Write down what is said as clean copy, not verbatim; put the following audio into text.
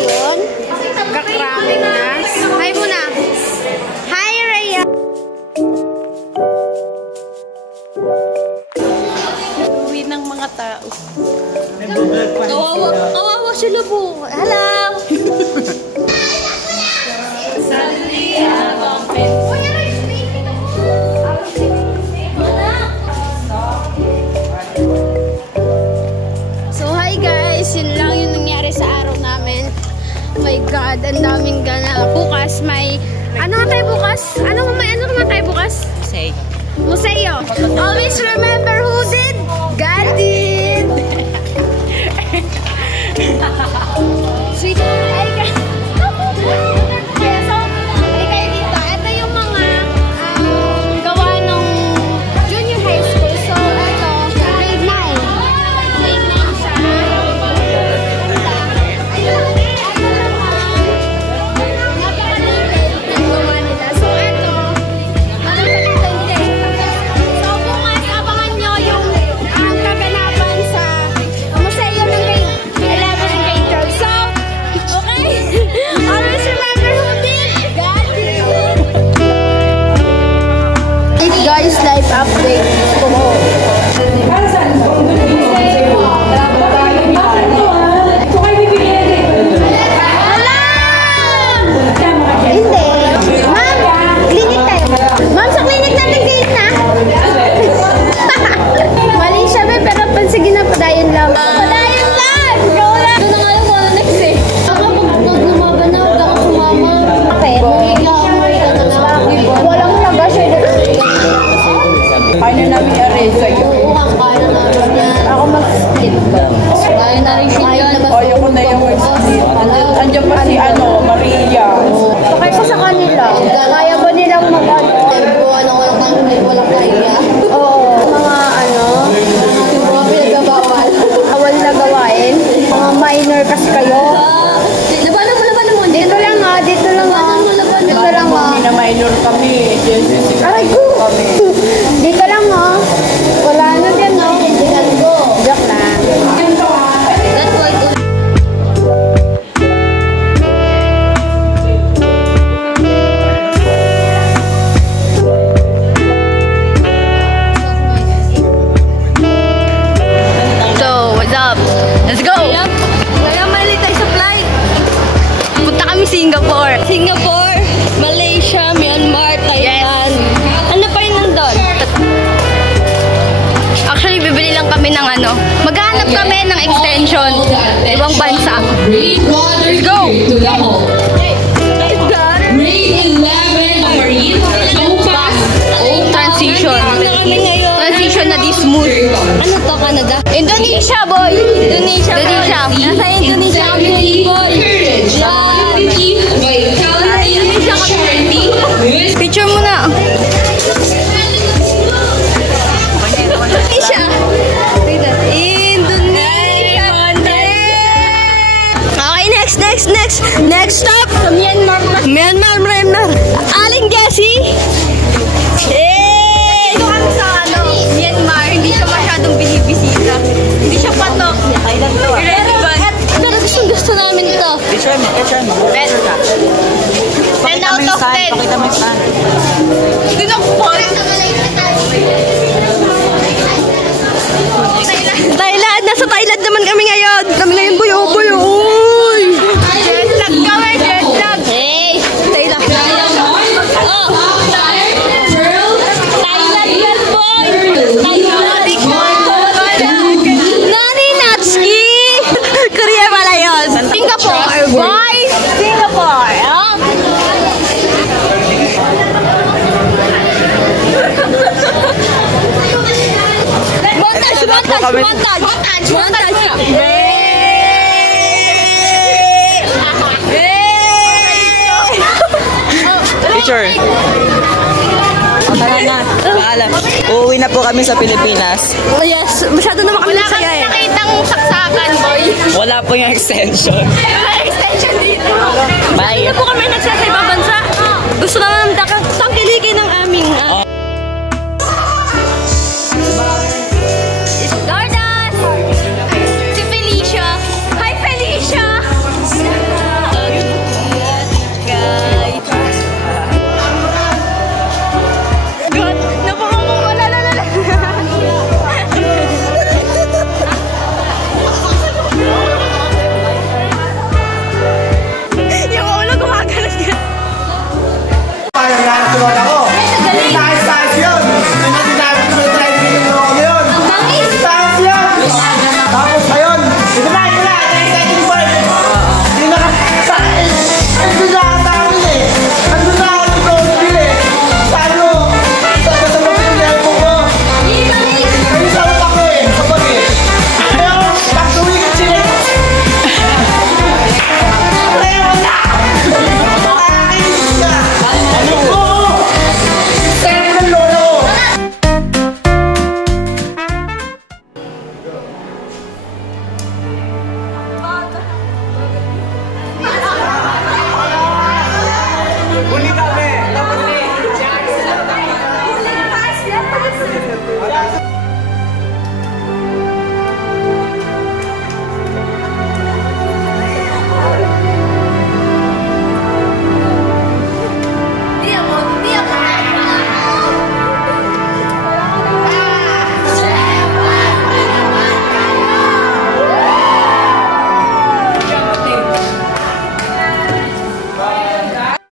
ngayon. Kakraming na. Hi muna. Hi, Rhea. Uwi ng mga tao. Kawawa sila po. Hello! So hi guys, yun lang yung nangyari sa araw namin. Oh my God, ang daming gana. Bukas may... Ano nga tayo bukas? Ano nga tayo bukas? Museo. Always remember who did? God did! Sweet. Ay, kaya so, hindi kayo dito. Ito yung mga gawa ng junior high school. So, ito, grade 9. Grade 9 siya. So, ito, so, bukas, abangan nyo yung kaganapan sa museo ng grade 11 and grade 12. So, okay? Always remember who did? God did. Hey guys, life update. Andiyan pa si Maria. Pakay ko sa kanila. Kaya ba nilang walang kaya? Oo. Mga pinagabawal. Awal na gawain. Mga minor kasi kayo. Labanan mo. Dito lang ha. Dito lang ha. Hindi na minor kami. Aray ko. Dito lang ha. Wala na din no. Joke lang. Singapore, Malaysia, Myanmar, Thailand. Yes. Ano pa yun nandun? Actually, bibili lang kami ng maghanap kami ng extension. Ibang bansa. Let's go! Transition. Transition na di smooth. Ano to, Canada? Indonesia, boy! Indonesia. Nasa Indonesia kami, boy! Picture mo na. Indonesia. Okay, next stop. Myanmar. Aling Jessie. Dito kami sa Myanmar. Hindi siya masyadong binibisita. Hindi siya patok. Pero gusto namin to. Picture mo. 10 out of 10. Pakita mo yung stand. Dito ko po. Thailand. Nasa Thailand naman kami ngayon. Boy. Uy. Jet lag kami. Hey. Thailand. Thailand yan, boy. Nani Natsuki. Korea pala yun. Singapore, boy. Singapore. Montage. Picture. Tara na. Paalam. Uuwi na po kami sa Pilipinas. Yes, masyado naman kami nasaya eh. Wala kami nakitang saksakan, boy. Wala po yung extension. Wala extension dito. Bye. Hindi na po kami nagsasay ibang bansa. Gusto naman tangkilikin ng aming... Stardust! Si Felicia. Hi, Felicia! Bonita,